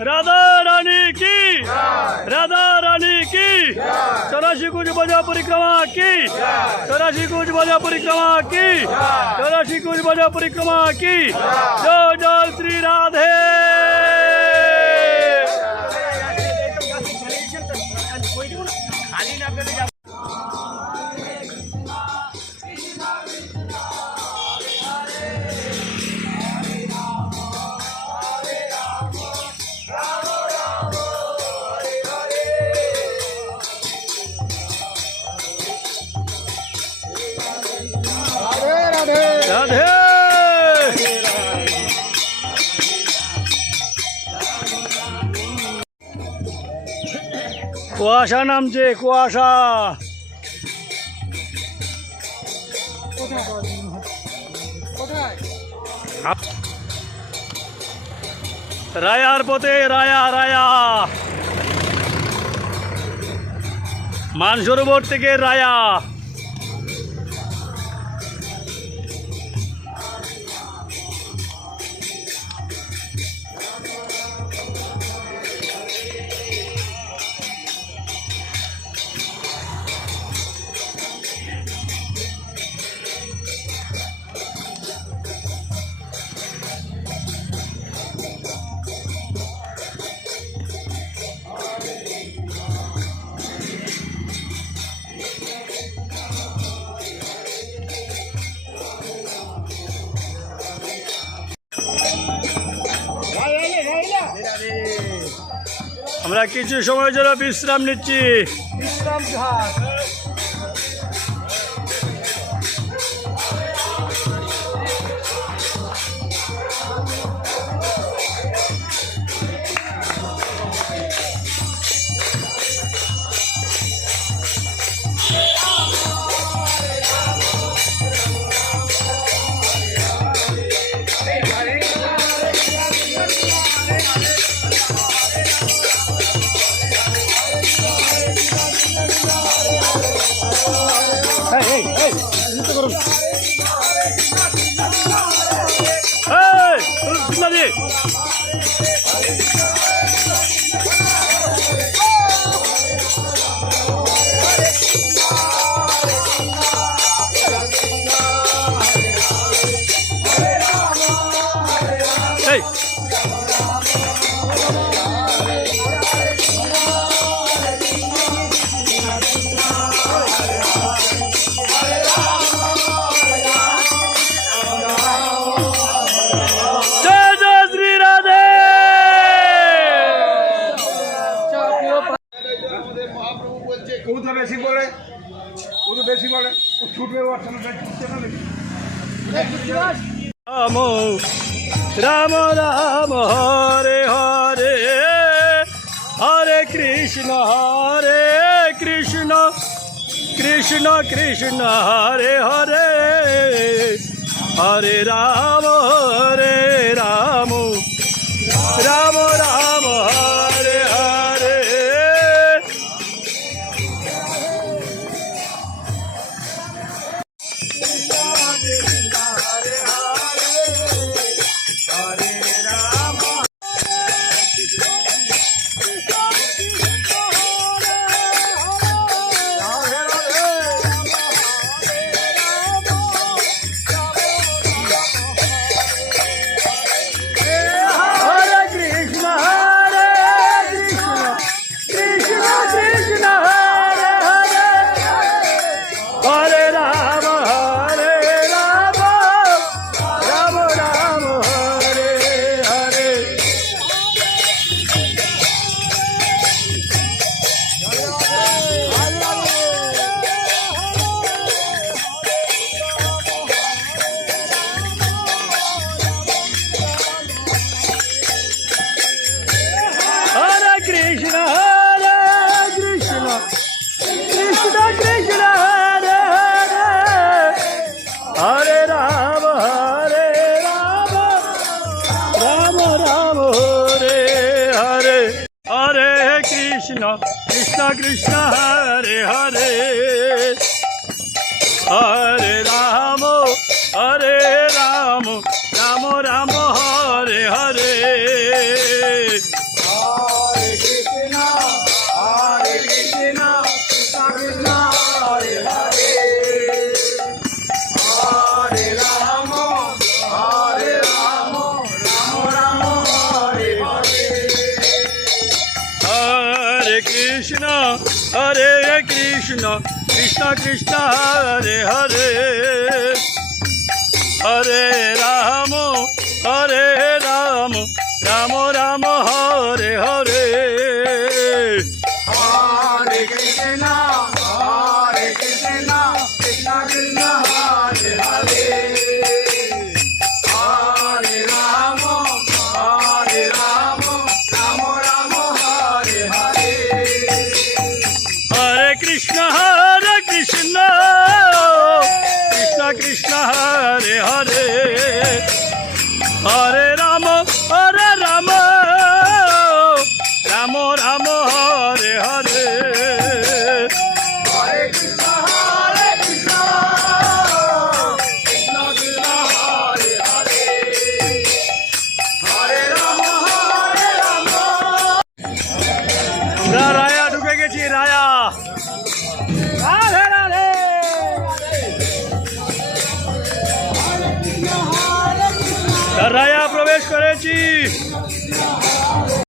राधा रानी की, राधा रानी की, 84 कुछ बजा परिक्रमा की, 84 कुछ बजा परिक्रमा की, 84 कुछ बजा परिक्रमा की। जय जय श्री राधे। राधे কুয়াশা নামছে, কুয়াশা। রায়ার পথে, রায়া রায়া মানসরোবর থেকে রায়া। আমরা কিছু সময়ের জন্য বিশ্রাম নিচ্ছি। বিশ্রাম ঘাট। राम राम हरे हरे, हरे कृष्ण कृष्ण कृष्ण हरे हरे, हरे राम राम राम हरे हरे। कृष्ण कृष्ण हरे हरे, हरे राम राम राम हरे हरे। কৃষ্ণ হরে Krishna Krishna Krishna Hare Hare Hare Ram Ram Ram Hare Hare Hare Krishna, Krishna Krishna, Hare Hare. Hare Rama, Rama Rama, Hare Hare. हरे Krishna Krishna Krishna Hare Hare Hare Ram Ram Ram Hare Hare Hare Krishna, Krishna Krishna, Hare Hare. Hare Rama, Rama. আমরা রায়া ঢুকে গেছি রায়া